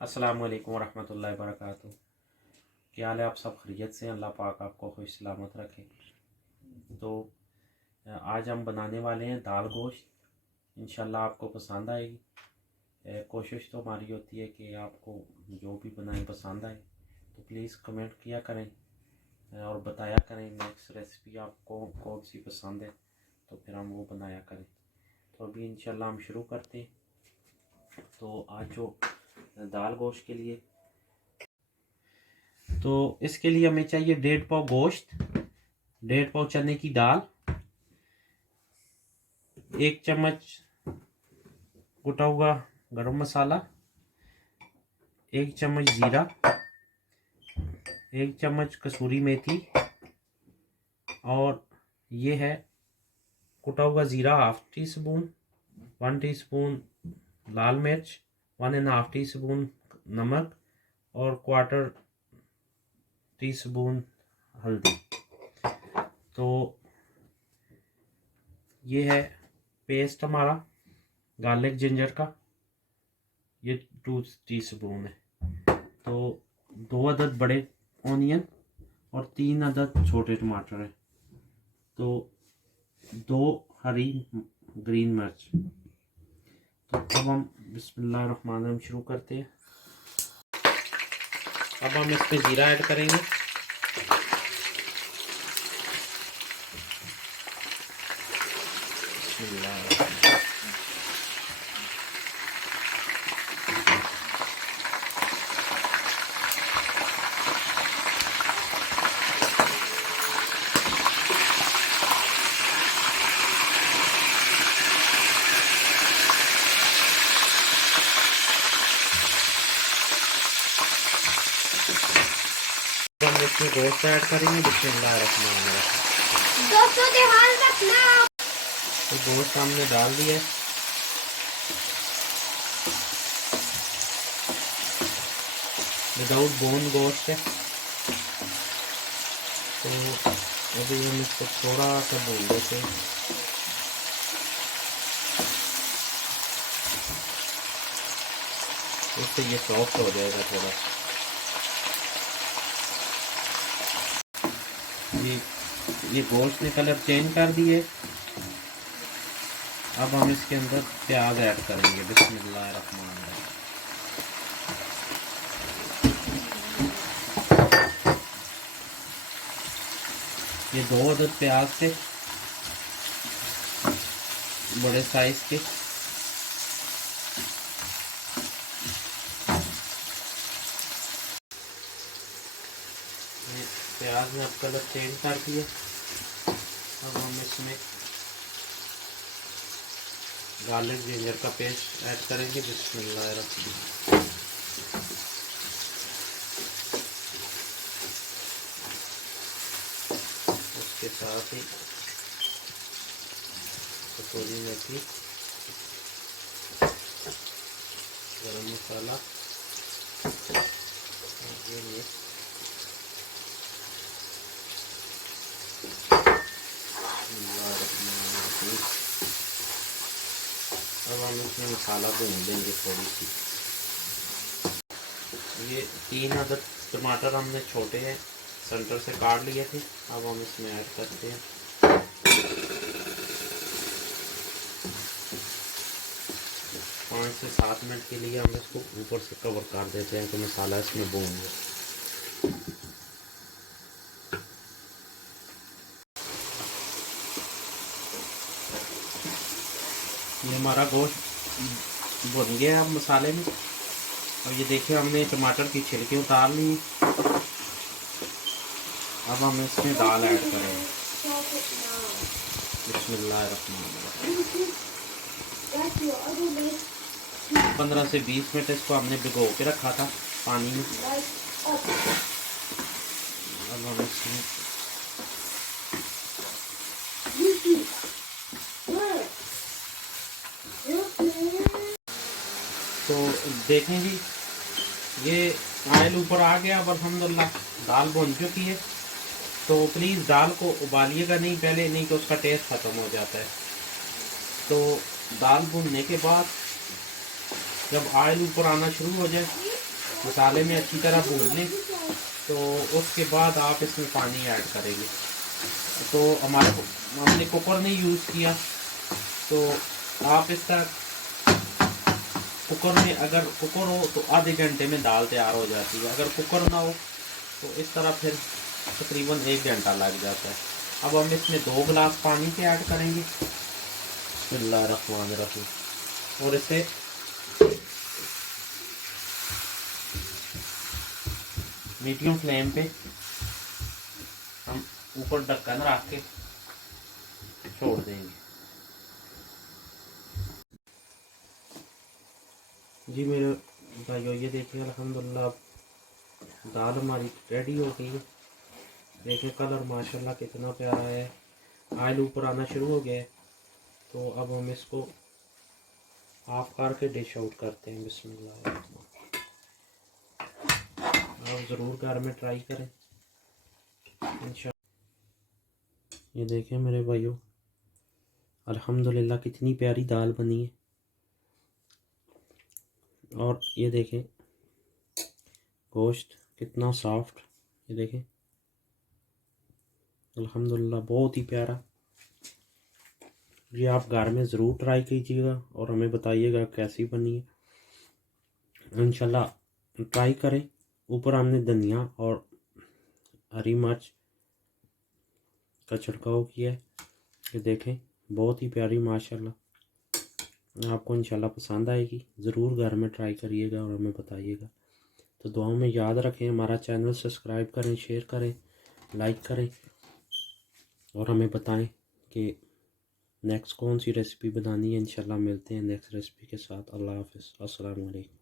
अस्सलाम वालेकुम वरहमतुल्लाहि वबरकातुहू। क्या हाल है? आप सब खैरियत से? अल्लाह पाक आपको खुश सलामत रखे। तो आज हम बनाने वाले हैं दाल गोश्त। इंशाल्लाह आपको पसंद आएगी। कोशिश तो हमारी होती है कि आपको जो भी बनाए पसंद आए, तो प्लीज़ कमेंट किया करें और बताया करें नेक्स्ट रेसिपी आपको कौन सी पसंद है, तो फिर हम वो बनाया करें। तो अभी इंशाल्लाह हम शुरू करते हैं। तो आज जो दाल गोश्त के लिए, तो इसके लिए हमें चाहिए 1.5 पाव गोश्त, 1.5 पाव चने की दाल, 1 चम्मच कुटा हुआ गरम मसाला, 1 चम्मच जीरा, 1 चम्मच कसूरी मेथी, और ये है कुटा हुआ ज़ीरा हाफ टी स्पून, 1 टीस्पून लाल मिर्च, 1.5 टीस्पून नमक और 1/4 टीस्पून हल्दी। तो ये है पेस्ट हमारा गार्लिक जिंजर का, ये 2 टीस्पून है। तो 2 अदद बड़े ऑनियन और 3 अदद छोटे टमाटर हैं। तो 2 हरी ग्रीन मिर्च। तो अब हम बिस्मिल्लाहिर्रहमानिर्रहीम शुरू करते हैं। अब हम इसमें जीरा ऐड करेंगे। हम इसमें गोश्त ऐड करेंगे। बिस्मिल्लाहिर्रहमानिर्रहीम। दोस्तों ध्यान रखना। तो गोश्त हमने डाल दिया है। विदाउट बोन गोश्त है। तो अभी हम इसको थोड़ा सा भून देते हैं। इससे ये सॉफ्ट हो जाएगा थोड़ा। ये गोश्त ने कलर चेंज कर दिए। अब हम इसके अंदर प्याज ऐड करेंगे। बिस्मिल्लाहिर्रहमानिर्रहीम। ये 2 अदद प्याज थे, बड़े साइज के। प्याज ने अब कलर चेंज कर दिया। अब हम इसमें गार्लिक जिंजर का पेस्ट ऐड करेंगे। बिस्मिल्लाहिर्रहमानिर्रहीम। उसके साथ ही कसूरी मेथी, गरम मसाला, ये अब हम इसमें मसाला भून देंगे थोड़ी सी। ये 3 अदद टमाटर हमने छोटे हैं सेंटर से काट लिए थे। अब हम इसमें ऐड करते हैं। 5 से 7 मिनट के लिए हम इसको ऊपर से कवर कर देते हैं, तो मसाला इसमें भून जाए। ये हमारा गोश्त भुन गया अब मसाले में। और ये देखिए हमने टमाटर की छिलके उतार ली। अब हम इसमें दाल ऐड करेंगे। बिस्मिल्लाहिर्रहमानिर्रहीम। 15 से 20 मिनट इसको हमने भिगो के रखा था पानी में। अब हम इसमें तो देखें जी, ये ऑयल ऊपर आ गया। अब अल्हम्दुलिल्लाह दाल बन चुकी है। तो प्लीज़ दाल को उबालिएगा नहीं पहले, नहीं तो उसका टेस्ट ख़त्म हो जाता है। तो दाल भुनने के बाद जब ऑयल ऊपर आना शुरू हो जाए मसाले में अच्छी तरह भून लें। तो उसके बाद आप इसमें पानी ऐड करेंगे। तो हमने कुकर नहीं यूज़ किया, तो आप इसका कुकर में, अगर कुकर हो तो आधे घंटे में दाल तैयार हो जाती है। अगर कुकर ना हो तो इस तरह फिर तकरीबन 1 घंटा लग जाता है। अब हम इसमें 2 गिलास पानी के ऐड करेंगे। बिस्मिल्लाहिर्रहमानिर्रहीम। और इसे मीडियम फ्लेम पे हम ऊपर ढक्कन रख के छोड़ देंगे। जी मेरे भाइयों, ये देखिए अल्हम्दुलिल्लाह दाल हमारी रेडी हो गई है। देखिए कलर माशाल्लाह कितना प्यारा है, ऑयल ऊपर आना शुरू हो गया है। तो अब हम इसको ऑफ करके डिश आउट करते हैं। बिस्मिल्लाह। आप ज़रूर घर में ट्राई करें इंशाल्लाह। ये देखें मेरे भाइयों, अल्हम्दुलिल्लाह कितनी प्यारी दाल बनी है। और ये देखें गोश्त कितना सॉफ्ट, ये देखें अल्हम्दुलिल्लाह बहुत ही प्यारा। ये आप घर में ज़रूर ट्राई कीजिएगा और हमें बताइएगा कैसी बनी है। इंशाल्लाह ट्राई करें। ऊपर हमने धनिया और हरी मिर्च का छिड़काव किया है। ये देखें बहुत ही प्यारी माशाल्लाह। आपको इंशाल्लाह पसंद आएगी। ज़रूर घर में ट्राई करिएगा और हमें बताइएगा। तो दुआओं में याद रखें, हमारा चैनल सब्सक्राइब करें, शेयर करें, लाइक करें और हमें बताएं कि नेक्स्ट कौन सी रेसिपी बनानी है। इंशाल्लाह मिलते हैं नेक्स्ट रेसिपी के साथ। अल्लाह हाफ़िज़। अस्सलाम वालेकुम।